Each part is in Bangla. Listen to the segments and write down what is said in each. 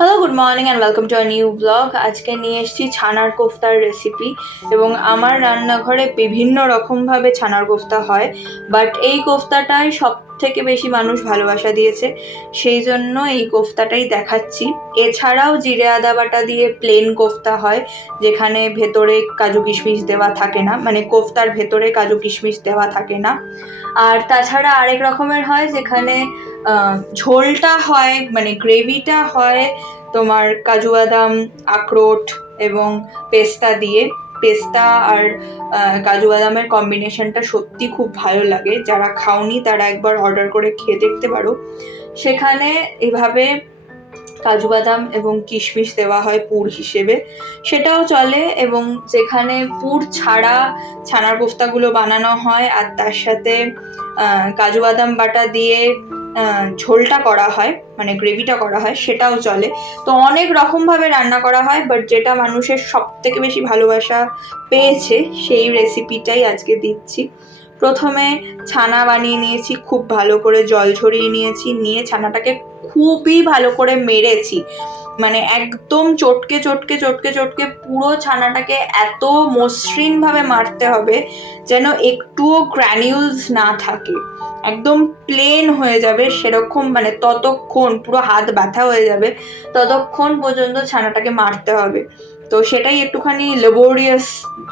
Hello, good morning and welcome to a new blog. আজকে নিয়ে এসেছি ছানার কোফতার রেসিপি। এবং আমার রান্নাঘরে বিভিন্ন রকমভাবে ছানার কোফতা হয়, বাট এই কোফতাটাই সব থেকে বেশি মানুষ ভালোবাসা দিয়েছে, সেই জন্য এই কোফতাটাই দেখাচ্ছি। এছাড়াও জিরে আদা বাটা দিয়ে প্লেন কোফতা হয়, যেখানে ভেতরে কাজু কিশমিশ দেওয়া থাকে না, মানে কোফতার ভেতরে কাজু কিশমিশ দেওয়া থাকে না। আর তাছাড়া আরেক রকমের হয় যেখানে ঝোলটা হয়, মানে গ্রেভিটা হয় তোমার কাজু বাদাম, আখরোট এবং পেস্তা দিয়ে। পেস্তা আর কাজু বাদামের কম্বিনেশনটা সত্যি খুব ভালো লাগে। যারা খাওনি তারা একবার অর্ডার করে খেয়ে দেখতে পারো। সেখানে এভাবে কাজু বাদাম এবং কিশমিশ দেওয়া হয় পুর হিসেবে, সেটাও চলে। এবং যেখানে পুর ছাড়া ছানার কোফতাগুলো বানানো হয় আর তার সাথে কাজু বাদাম বাটা দিয়ে ঝোলটা করা হয়, মানে গ্রেভিটা করা হয়, সেটাও চলে। তো অনেক রকমভাবে রান্না করা হয়, বাট যেটা মানুষের সব থেকে বেশি ভালোবাসা পেয়েছে সেই রেসিপিটাই আজকে দিচ্ছি। প্রথমে ছানা বানিয়ে নিয়েছি, খুব ভালো করে জল ঝরিয়ে নিয়েছি, নিয়ে ছানাটাকে খুবই ভালো করে মেরেছি, মানে একদম চটকে চটকে চটকে চটকে পুরো ছানাটাকে এত মসৃণভাবে মারতে হবে যেন একটুও গ্র্যানিউলস না থাকে, একদম প্লেন হয়ে যাবে সেরকম, মানে ততক্ষণ পুরো হাত ব্যথা হয়ে যাবে ততক্ষণ পর্যন্ত ছানাটাকে মারতে হবে। তো সেটাই একটুখানি লেবোরিয়াস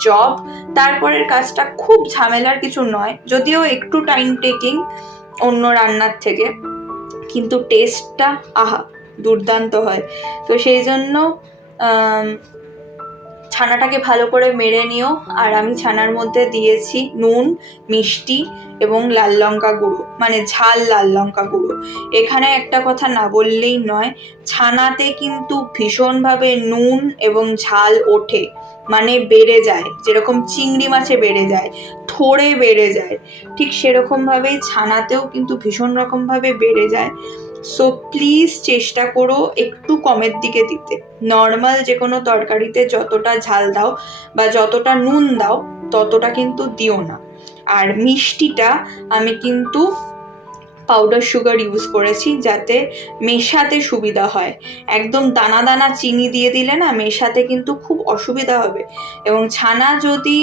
জব। তারপরের কাজটা খুব ঝামেলার কিছু নয়, যদিও একটু টাইম টেকিং অন্য রান্নার থেকে, কিন্তু টেস্টটা আহা দুর্দান্ত হয়। তো সেই জন্য ছানাটাকে ভালো করে মেরে নিও। আর আমি ছানার মধ্যে দিয়েছি নুন, মিষ্টি এবং লাল লঙ্কা গুঁড়ো, মানে ঝাল লাল লঙ্কা গুঁড়ো। এখানে একটা কথা না বললেই নয়, ছানাতে কিন্তু ভীষণভাবে নুন এবং ঝাল ওঠে, মানে বেড়ে যায়, যেরকম চিংড়ি মাছে বেড়ে যায়, থোড়ে বেড়ে যায়, ঠিক সেরকমভাবেই ছানাতেও কিন্তু ভীষণ রকমভাবে বেড়ে যায়। সো প্লিজ চেষ্টা করো একটু কমের দিকে দিতে। নর্মাল যে কোনো তরকারিতে যতটা ঝাল দাও বা যতটা নুন দাও ততটা কিন্তু দিও না। আর মিষ্টিটা আমি কিন্তু পাউডার সুগার ইউজ করেছি, যাতে মেশাতে সুবিধা হয়। একদম দানা দানা চিনি দিয়ে দিলে না মেশাতে কিন্তু খুব অসুবিধা হবে। এবং ছানা যদি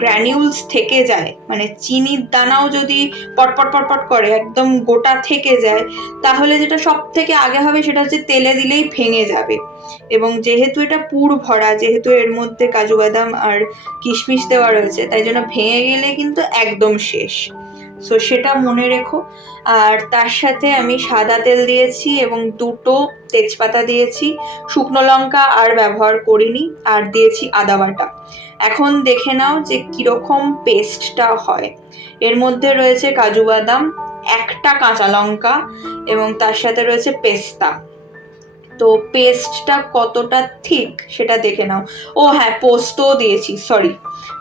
গ্র্যানিউলস থেকে যায়, মানে চিনির দানাও যদি পটপট পটপট করে একদম গোটা থেকে যায়, তাহলে যেটা সব থেকে আগে হবে সেটা হচ্ছে তেলে দিলেই ভেঙে যাবে। এবং যেহেতু এটা পুর ভরা, যেহেতু এর মধ্যে কাজু বাদাম আর কিশমিশ দেওয়া রয়েছে, তাই জন্য ভেঙে গেলে কিন্তু একদম শেষ। সো সেটা মনে রেখো। আর তার সাথে আমি সাদা তেল দিয়েছি এবং 2টো তেজপাতা দিয়েছি, শুকনো লঙ্কা আর ব্যবহার করিনি, আর দিয়েছি আদা বাটা। এখন দেখে নাও যে কিরকম পেস্টটা হয়। এর মধ্যে রয়েছে কাজু বাদাম, একটা কাঁচা লঙ্কা এবং তার সাথে রয়েছে পেস্তা। তো পেস্টটা কতটা থিক সেটা দেখে নাও। ও হ্যাঁ, পোস্তও দিয়েছি, সরি,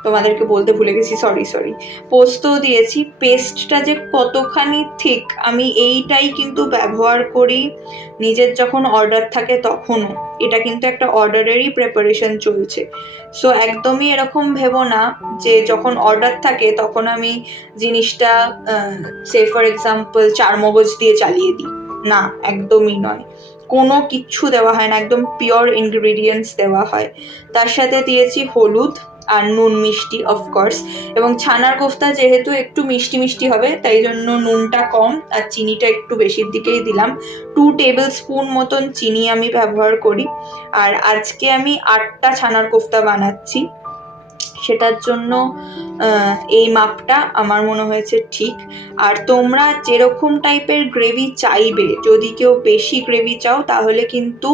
তোমাদেরকে বলতে ভুলে গেছি, সরি, পোস্তও দিয়েছি। পেস্টটা যে কতখানি থিক আমি এইটাই কিন্তু ব্যবহার করি নিজের যখন অর্ডার থাকে তখনও। এটা কিন্তু একটা অর্ডারেরই প্রিপারেশন চলছে। সো একদমই এরকম ভেবো না যে যখন অর্ডার থাকে তখন আমি জিনিসটা সে ফর এক্সাম্পল 4 মগজ দিয়ে চালিয়ে দিই, না, একদমই নয়। কোনো কিচ্ছু দেওয়া হয় না, একদম পিওর ইনগ্রিডিয়েন্টস দেওয়া হয়। তার সাথে দিয়েছি হলুদ আর নুন, মিষ্টি অফকোর্স। এবং ছানার কোফতা যেহেতু একটু মিষ্টি মিষ্টি হবে, তাই জন্য নুনটা কম আর চিনিটা একটু বেশির দিকেই দিলাম। 2 টেবিল স্পুন মতন চিনি আমি ব্যবহার করি। আর আজকে আমি 8টা ছানার কোফতা বানাচ্ছি, সেটার জন্য এই মাপটা আমার মনে হয়েছে ঠিক। আর তোমরা যেরকম টাইপের গ্রেভি চাইবে, যদি কেউ বেশি গ্রেভি চাও তাহলে কিন্তু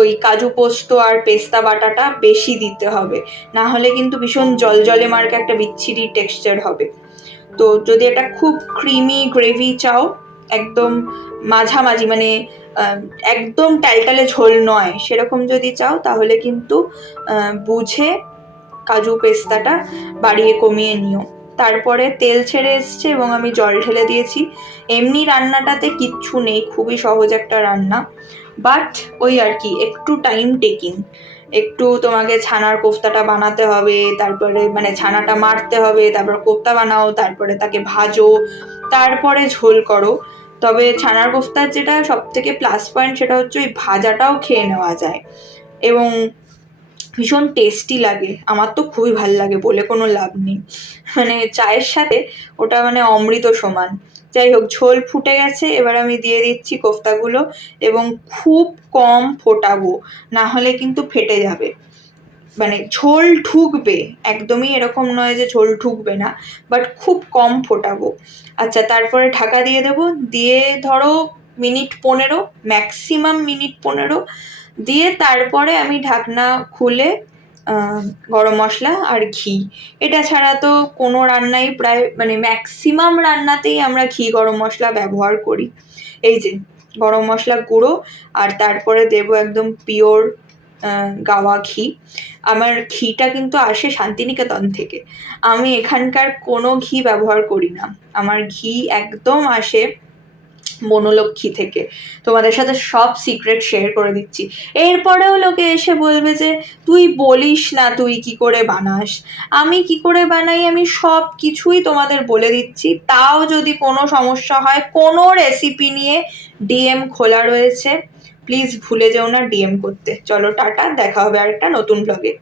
ওই কাজু পোস্ত আর পেস্তা বাটাটা বেশি দিতে হবে, না হলে কিন্তু ভীষণ জলজলে মার্কা একটা বিচ্ছিরি টেক্সচার হবে। তো যদি এটা খুব ক্রিমি গ্রেভি চাও, একদম মাঝামাঝি, মানে একদম টালটালে ঝোল নয় সেরকম যদি চাও, তাহলে কিন্তু বুঝে কাজু পেস্তাটা বাড়িয়ে কমিয়ে নিও। তারপরে তেল ছেড়ে এসছে এবং আমি জল ঢেলে দিয়েছি। এমনি রান্নাটাতে কিচ্ছু নেই, খুবই সহজ একটা রান্না, বাট ওই আর কি একটু টাইম টেকিং। একটু তোমাকে ছানার কোফতাটা বানাতে হবে, তারপরে মানে ছানাটা মারতে হবে, তারপর কোফতা বানাও, তারপরে তাকে ভাজো, তারপরে ঝোল করো। তবে ছানার কোফতার যেটা সব থেকে প্লাস পয়েন্ট সেটা হচ্ছে ওই ভাজাটাও খেয়ে নেওয়া যায় এবং ভীষণ টেস্টি লাগে। আমার তো খুবই ভাল লাগে, বলে কোনো লাভ নেই, মানে চায়ের সাথে ওটা মানে অমৃত সমান। যাই হোক, ঝোল ফুটে গেছে, এবার আমি দিয়ে দিচ্ছি কোফতাগুলো এবং খুব কম ফোটাবো, না হলে কিন্তু ফেটে যাবে। মানে ঝোল ঢুকবে, একদমই এরকম নয় যে ঝোল ঢুকবে না, বাট খুব কম ফোটাবো। আচ্ছা, তারপরে ঢাকা দিয়ে দেবো, দিয়ে ধরো মিনিট 15, ম্যাক্সিমাম মিনিট 15 দিয়ে তারপরে আমি ঢাকনা খুলে গরম মশলা আর ঘি, এটা ছাড়া তো কোনো রান্নাই প্রায় মানে ম্যাক্সিমাম রান্নাতেই আমরা ঘি গরম মশলা ব্যবহার করি। এই যে গরম মশলা গুঁড়ো, আর তারপরে দেবো একদম পিওর গাওয়া ঘি। আমার ঘিটা কিন্তু আসে শান্তিনিকেতন থেকে, আমি এখানকার কোনো ঘি ব্যবহার করি না, আমার ঘি একদম আসে বনলক্ষ্মী থেকে। তোমাদের সাথে সব সিক্রেট শেয়ার করে দিচ্ছি। এরপরেও লোকে এসে বলবে যে তুই বলিস না তুই কি করে বানাস। আমি কি করে বানাই আমি সব কিছুই তোমাদের বলে দিচ্ছি, তাও যদি কোনো সমস্যা হয় কোনো রেসিপি নিয়ে, ডিএম খোলা রয়েছে, প্লিজ ভুলে যেও না ডিএম করতে। চলো টাটা, দেখা হবে আরেকটা নতুন ব্লগে।